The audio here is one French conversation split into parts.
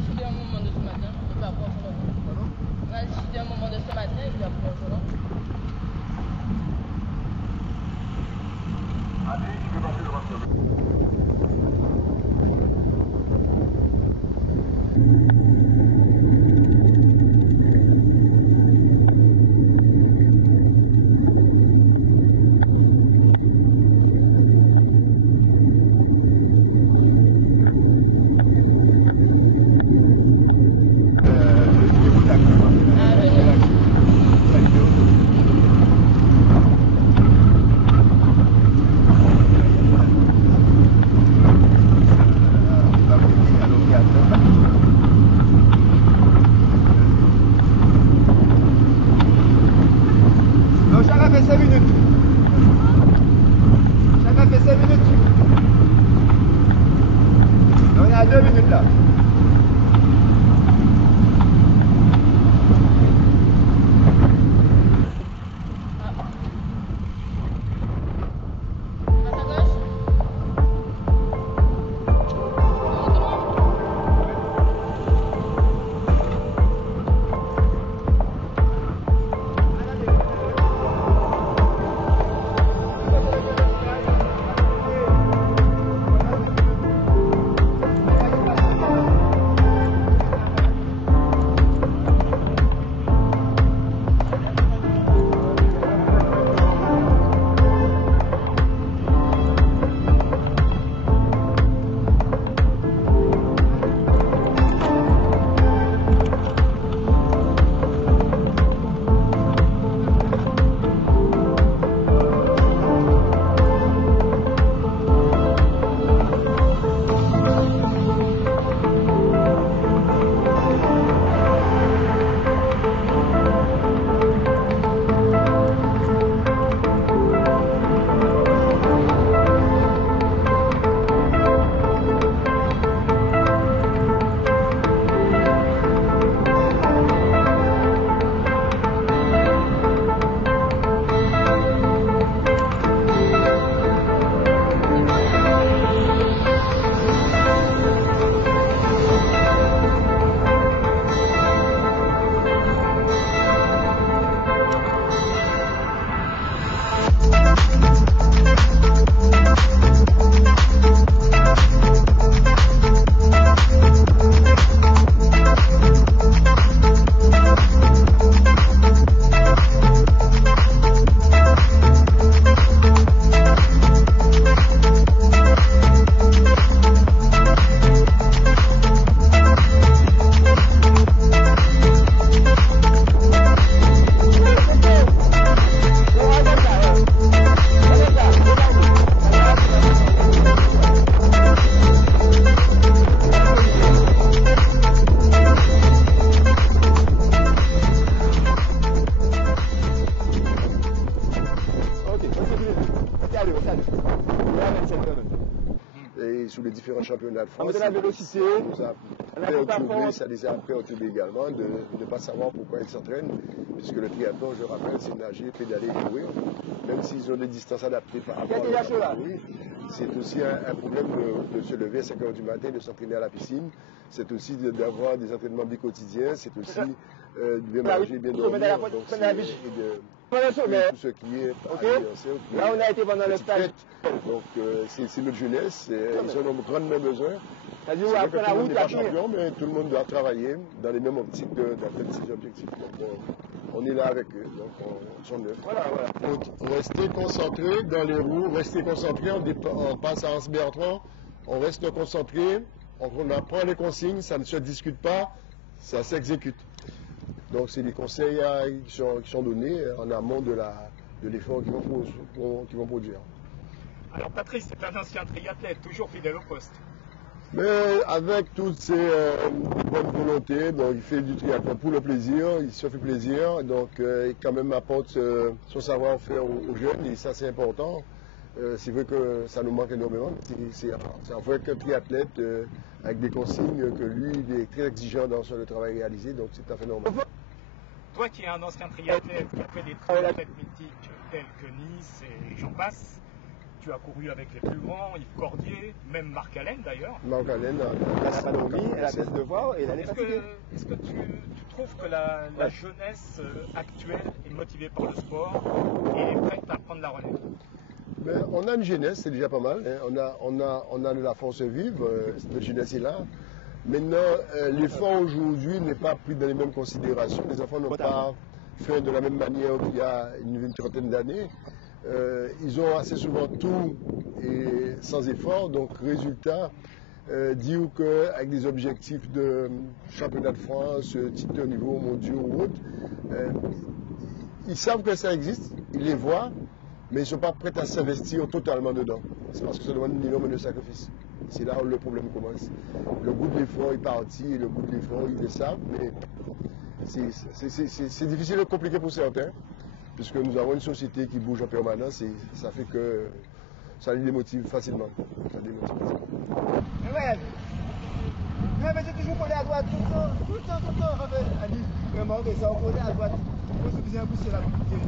décidé un moment de ce matin, et puis après on se revoit. On a décidé un moment de ce matin, et puis après on se revoit. Allez, je vais passer le reste. Donc chacun fait 5 minutes. Chacun fait 5 minutes. Donc on est à 2 minutes là. Et sous les différents championnats de France, de la vélocité, ça les a perturbés également de ne pas savoir pourquoi ils s'entraînent, puisque le triathlon, je rappelle, c'est nager, pédaler et courir. Même s'ils ont des distances adaptées par rapport à courir, c'est aussi un problème de se lever à 5 h du matin et de s'entraîner à la piscine. C'est aussi d'avoir des entraînements quotidiens, c'est aussi de bien manger, bien dormir. Donc tout ce qui est là on a été pendant le stage. Donc c'est notre jeunesse, ils en ont grandement besoin. C'est vrai que tout le monde n'est pas champion, mais tout le monde doit travailler dans les mêmes optiques d'atteindre ses objectifs. Donc on est là avec eux, donc on s'en œuvre. Voilà. Donc rester concentré dans les roues, rester concentré, on passe à Hans Bertrand, on reste concentré, on apprend les consignes, ça ne se discute pas, ça s'exécute. Donc c'est des conseils qui sont donnés en amont de l'effort qu'ils vont produire. Alors Patrice, c'est un ancien triathlète, toujours fidèle au poste. Mais avec toutes ces bonnes volontés, donc il fait du triathlon pour le plaisir, il se fait plaisir, donc il quand même apporte son savoir-faire aux jeunes, et ça c'est important. C'est vrai que ça nous manque énormément, c'est un vrai triathlète avec des consignes que lui il est très exigeant dans le travail réalisé, donc c'est tout à fait normal. Toi qui es un ancien triathlète, qui a fait des triathlètes mythiques tels que Nice et j'en passe, tu as couru avec les plus grands, Yves Cordier, même Marc Allen d'ailleurs. Marc Allen, Elle n'a pas dormi, elle a baisse de voix et elle est fatiguée. Est-ce que tu trouves que la jeunesse actuelle est motivée par le sport et est prête à prendre la relève? Ben, on a une jeunesse, c'est déjà pas mal. Hein. On a de la force vive, cette jeunesse est là. Maintenant, l'effort aujourd'hui n'est pas pris dans les mêmes considérations. Les enfants n'ont pas fait de la même manière qu'il y a une trentaine d'années. Ils ont assez souvent tout et sans effort. Donc, résultat, dire qu'avec des objectifs de championnat de France, titre au niveau mondial ou autre, ils savent que ça existe, ils les voient, mais ils ne sont pas prêts à s'investir totalement dedans. C'est parce que ça demande une énorme de sacrifice. C'est là où le problème commence. Le goût de l'effort est parti, et le goût de l'effort, ils le savent, mais c'est difficile et compliqué pour certains, puisque nous avons une société qui bouge en permanence et ça fait que ça les démotive facilement. Ouais, mais j'ai toujours collé à droite tout le temps. Ali, vraiment, mais ça, on collé à droite. Moi, je faisais un boost, c'est la compliquée.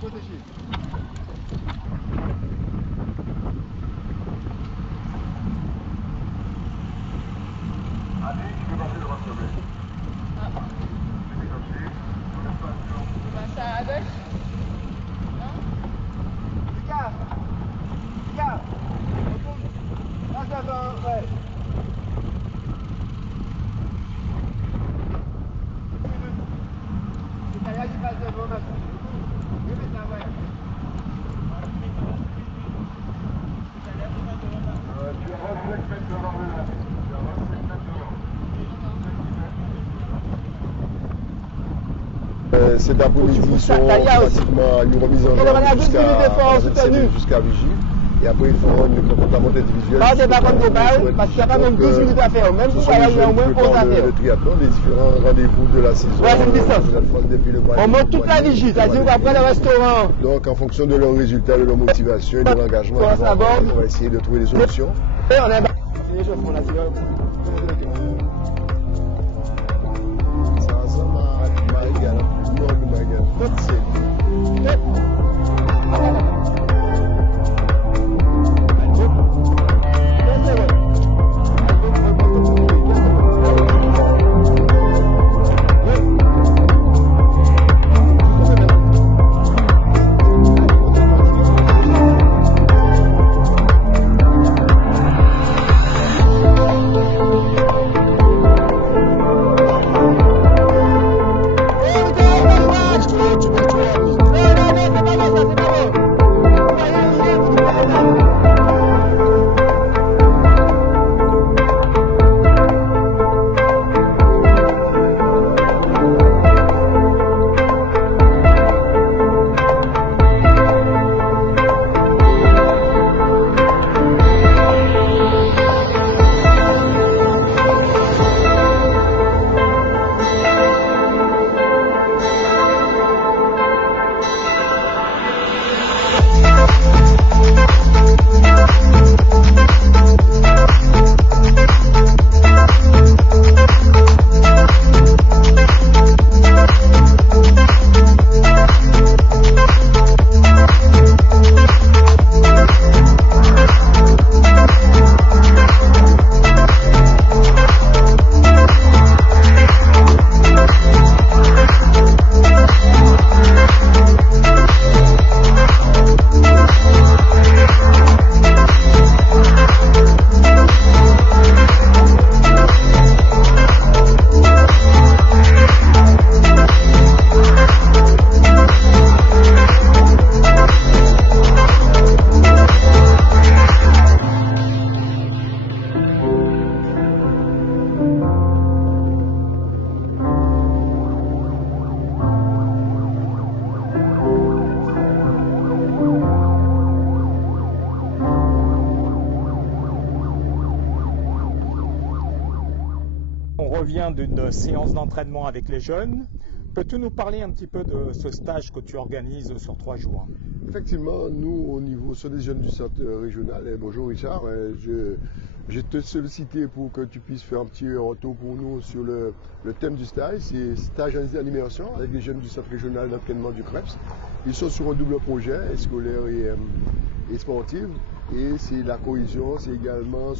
Protéger. Allez, je vais passer devant le sommet. Je vais déclencher. Tu vas ça à gauche? Non? Regarde. Retourne. Là, ça va, ouais. C'est derrière qui passe devant ma couche. Oui, maintenant, ouais. Tu as 25 mètres devant le. Tu as 25 mètres devant. Cet après-midi sont pratiquement une remise en jambe jusqu'à Vigie. Et après, ils feront une comportement individuel. Pas de par contre global, parce qu'il y a quand même 12 minutes à faire. Même si il y a au moins 11 à faire. Le triathlon, les différents rendez-vous de la saison. Ouais, c'est une distance. On monte toute la vigie, c'est-à-dire qu'après le restaurant. Donc, en fonction de leurs résultats, de leur motivation et de l'engagement, on va essayer de trouver des solutions. Et on est bas. C'est l'échauffement naturel. Ça ressemble à Marigal, le nord de Marigal. revient d'une séance d'entraînement avec les jeunes. Peux-tu nous parler un petit peu de ce stage que tu organises sur 3 jours? Effectivement, nous, au niveau sur les jeunes du centre régional, bonjour Richard, Je te sollicité pour que tu puisses faire un petit retour pour nous sur le thème du stage. C'est stage en animation avec les jeunes du centre régional d'entraînement du CREPS. Ils sont sur un double projet, scolaire et sportif. Et c'est la cohésion, c'est également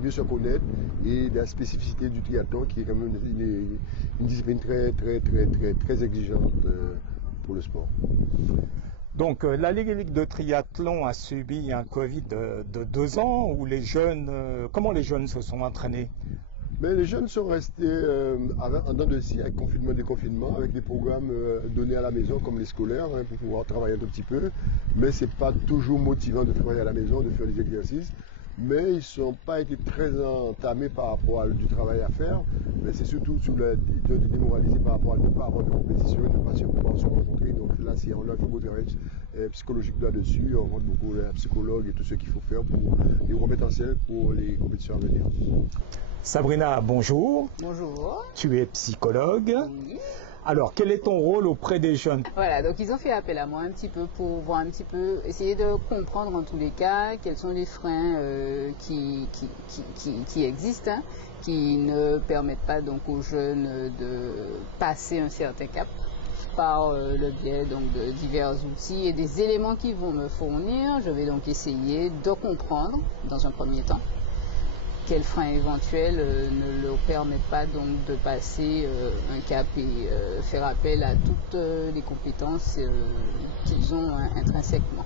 mieux se connaître et la spécificité du triathlon qui est quand même une discipline très exigeante pour le sport. Donc la Ligue de triathlon a subi un Covid de 2 ans où les jeunes, comment les jeunes se sont entraînés? Mais les jeunes sont restés en dents de scie avec confinement, déconfinement, avec des programmes donnés à la maison comme les scolaires pour pouvoir travailler un tout petit peu. Mais ce n'est pas toujours motivant de travailler à la maison, de faire des exercices. Mais ils ne sont pas été très entamés par rapport à du travail à faire. Mais c'est surtout sur le démoraliser par rapport à ne pas avoir de compétition, ne pas pouvoir se rencontrer. Donc là, on a fait beaucoup de travail psychologique là-dessus. On rencontre beaucoup les psychologues et tout ce qu'il faut faire pour les remettre en selle pour les compétitions à venir. Sabrina, bonjour. Bonjour. Tu es psychologue. Oui. Alors, quel est ton rôle auprès des jeunes? Voilà, donc ils ont fait appel à moi un petit peu pour voir un petit peu, essayer de comprendre en tous les cas quels sont les freins qui existent, hein, qui ne permettent pas donc aux jeunes de passer un certain cap par le biais donc de divers outils et des éléments qu'ils vont me fournir. Je vais donc essayer de comprendre dans un premier temps quels freins éventuels ne leur permettent pas donc de passer un cap et faire appel à toutes les compétences qu'ils ont intrinsèquement.